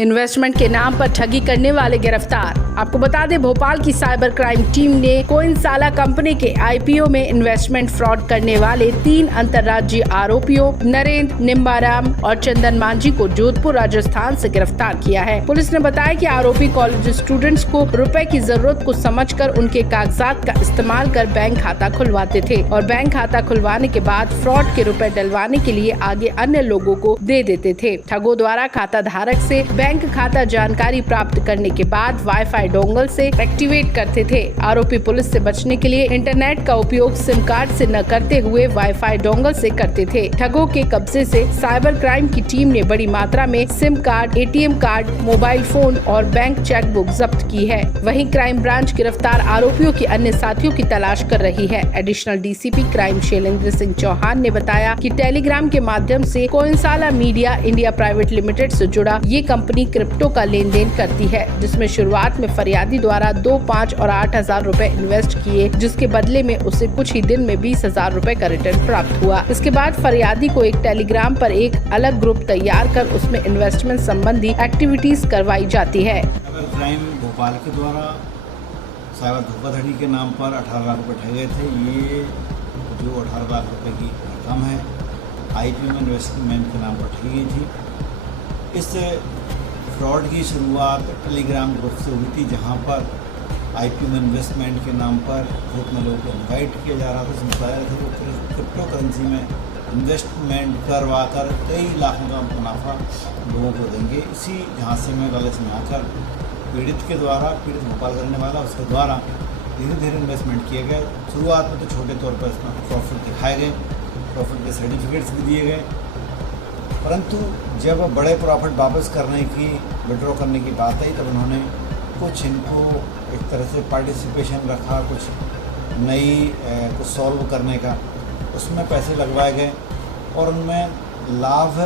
Investment के नाम पर ठगी करने वाले गिरफ्तार। आपको बता दें, भोपाल की साइबर क्राइम टीम ने कोइंसाला कंपनी के आईपीओ में इन्वेस्टमेंट फ्रॉड करने वाले 3 अंतर्राज्यीय आरोपियों नरेंद्र, निम्बाराम और चंदन मांझी को जोधपुर, राजस्थान से गिरफ्तार किया है। पुलिस ने बताया कि आरोपी कॉलेज स्टूडेंट्स को रुपए की जरूरत को समझकर उनके कागजात का इस्तेमाल कर बैंक खाता खुलवाते थे और बैंक खाता खुलवाने के बाद फ्रॉड के रुपए डलवाने के लिए आगे अन्य लोगों को दे देते थे। ठगों द्वारा खाता धारक से बैंक खाता जानकारी प्राप्त करने के बाद वाईफाई डोंगल से एक्टिवेट करते थे। आरोपी पुलिस से बचने के लिए इंटरनेट का उपयोग सिम कार्ड से न करते हुए वाईफाई डोंगल से करते थे। ठगों के कब्जे से साइबर क्राइम की टीम ने बड़ी मात्रा में SIM card, ATM card, mobile phone और बैंक चेकबुक जब्त की है। वहीं क्राइम ब्रांच गिरफ्तार आरोपियों के अन्य साथियों की तलाश कर रही है। Additional DCP crime Shailendra Singh Chauhan ने बताया कि टेलीग्राम के माध्यम से Coinsala media India private limited से जुड़ा ये कंपनी क्रिप्टो का लेन देन करती है, जिसमें शुरुआत में फरियादी द्वारा 2, 5 और 8 हजार रूपए इन्वेस्ट किए, जिसके बदले में उसे कुछ ही दिन में 20,000 रूपए का रिटर्न प्राप्त हुआ। इसके बाद फरियादी को एक टेलीग्राम पर एक अलग ग्रुप तैयार कर उसमें इन्वेस्टमेंट संबंधी एक्टिविटीज करवाई जाती है। क्राइम भोपाल के द्वारा साइबर धोखाधड़ी के नाम पर 18 लाख रुपए ठगे थे। ये जो 18 लाख रुपए की रकम है आईपीओ में इन्वेस्टमेंट के नाम पर ठगी गई थी। इस फ्रॉड की शुरुआत टेलीग्राम ग्रुप से हुई थी, जहां पर आईपीओ में इन्वेस्टमेंट के नाम पर ग्रुप में लोगों को इन्वाइट किया जा रहा था। उसमें बताया था वो क्रिप्टो करेंसी में इन्वेस्टमेंट करवा कर कई लाखों का मुनाफा लोगों को देंगे। इसी झांसे में लालच में आकर पीड़ित भोपाल करने वाला उसके द्वारा धीरे धीरे इन्वेस्टमेंट किए गए। शुरुआत में तो छोटे तौर पर इसमें प्रॉफिट दिखाए गए, प्रॉफिट के सर्टिफिकेट्स भी दिए गए, परंतु जब बड़े प्रॉफिट वापस करने की, विड्रॉ करने की बात आई, तब उन्होंने कुछ इनको एक तरह से पार्टिसिपेशन रखा, कुछ नई कुछ सॉल्व करने का, उसमें पैसे लगवाए गए और उनमें लाभ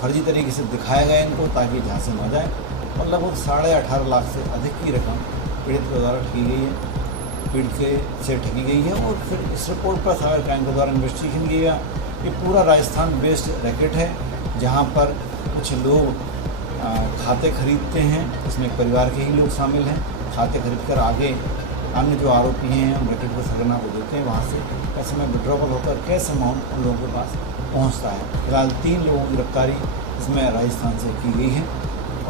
फर्जी तरीके से दिखाया गया इनको, ताकि झांसे में आ जाए। और लगभग 18.5 लाख से अधिक की रकम पीड़ित के द्वारा ठगी गई है, पीड़ित से ठगी गई है। और फिर इस रिपोर्ट पर साइबर क्राइम के द्वारा इन्वेस्टिगेशन किया गया। ये पूरा राजस्थान बेस्ड रैकेट है, जहाँ पर कुछ लोग खाते खरीदते हैं, इसमें एक परिवार के ही लोग शामिल हैं। खाते खरीदकर आगे अन्य जो आरोपी हैं हम रैकेट को सरगना को देते हैं, वहाँ से पैसे में विड्रॉवल होकर कैश अमाउंट उन लोगों के पास पहुँचता है। फिलहाल 3 लोगों की गिरफ्तारी इसमें राजस्थान से की गई है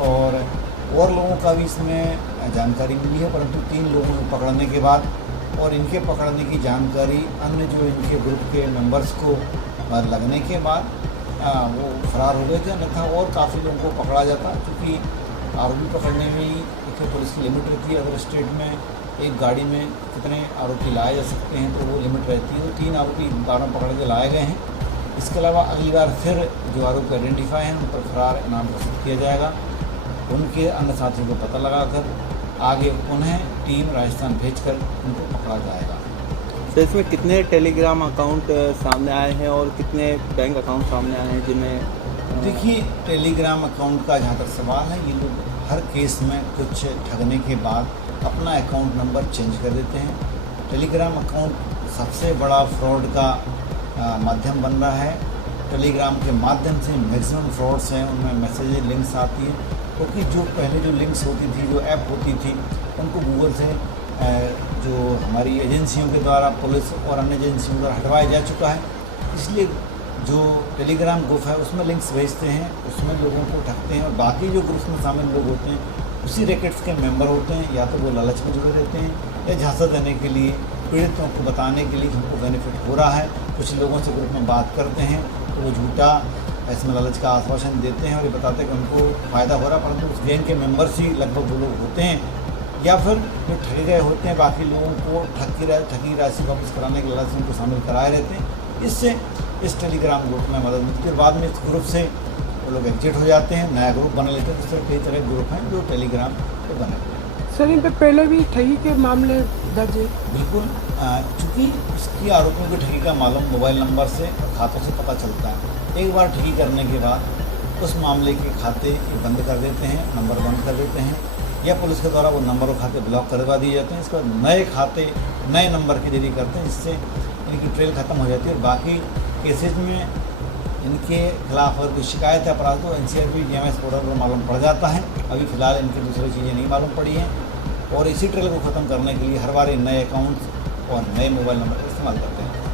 और लोगों का भी इसमें जानकारी मिली है, परंतु 3 लोगों को पकड़ने के बाद और इनके पकड़ने की जानकारी अन्य जो इनके ग्रुप के मेंबर्स को लगने के बाद वो फरार हो गए थे। अन्यथा और काफ़ी लोगों को पकड़ा जाता, क्योंकि आरोपी पकड़ने में ही एक पुलिस की लिमिट रहती है। अगर स्टेट में एक गाड़ी में कितने आरोपी लाए जा सकते हैं तो वो लिमिट रहती है। तो 3 आरोपी बार पकड़ के लाए गए हैं। इसके अलावा अगली बार फिर जो आरोपी आइडेंटिफाई हैं उन पर फरार इनाम घोषित किया जाएगा। उनके अन्य साथियों को पता लगाकर आगे उन्हें टीम राजस्थान भेजकर उनको पकड़ा जाएगा। तो इसमें कितने टेलीग्राम अकाउंट सामने आए हैं और कितने बैंक अकाउंट सामने आए हैं जिनमें? देखिए, टेलीग्राम अकाउंट का जहाँ तक सवाल है, ये लोग हर केस में कुछ ठगने के बाद अपना अकाउंट नंबर चेंज कर देते हैं। टेलीग्राम अकाउंट सबसे बड़ा फ्रॉड का माध्यम बन रहा है। टेलीग्राम के माध्यम से मैक्सिमम फ्रॉड्स हैं, उनमें मैसेज लिंक्स आती हैं, क्योंकि जो पहले जो लिंक्स होती थी, जो ऐप होती थी, उनको गूगल से जो हमारी एजेंसियों के द्वारा, पुलिस और अन्य एजेंसियों द्वारा हटवाया जा चुका है। इसलिए जो टेलीग्राम ग्रुप है उसमें लिंक्स भेजते हैं, उसमें लोगों को ठगते हैं और बाकी जो ग्रुप्स में शामिल लोग होते हैं उसी रैकेट्स के मेंबर होते हैं। या तो वो लालच में जुड़े रहते हैं या झांसा देने के लिए, पीड़ितों को बताने के लिए हमको बेनिफिट हो रहा है। कुछ लोगों से ग्रुप में बात करते हैं तो वो झूठा इसमें लालच का आश्वासन देते हैं और ये बताते हैं कि उनको फ़ायदा हो रहा है, परंतु उस गैंग के मेंबर्स ही लगभग वो लोग होते हैं या फिर जो ठगे गए होते हैं बाकी लोगों को ठगी राशि वापस कराने के लालच उनको शामिल कराए रहते हैं। इससे इस टेलीग्राम ग्रुप में मदद मिलती है और बाद में इस ग्रुप से वो लोग एग्जिट हो जाते हैं, नया ग्रुप बना लेते हैं। इस तरह कई तरह के ग्रुप हैं जो टेलीग्राम पे बने हुए हैं। सर, इन पर पहले भी ठगी के मामले दर्ज है? बिल्कुल, चूँकि इसकी आरोपियों की ठगी का मालूम मोबाइल नंबर से और खातों से पता चलता है। एक बार ठगी करने के बाद उस मामले के खाते बंद कर देते हैं, नंबर बंद कर देते हैं, या पुलिस के द्वारा वो नंबर और खाते ब्लॉक करवा दिए जाते हैं। इसके बाद नए खाते नए नंबर के जरिए करते हैं, जिससे इनकी ट्रेल ख़त्म हो जाती है। और बाकी केसेज में इनके खिलाफ अगर कोई शिकायत है अपराध तो NCRP DMS पोर्टल पर मालूम पड़ जाता है। अभी फ़िलहाल इनकी दूसरी चीज़ें नहीं मालूम पड़ी हैं और इसी ट्रेल को ख़त्म करने के लिए हर बार नए अकाउंट्स और नए मोबाइल नंबर का इस्तेमाल करते हैं।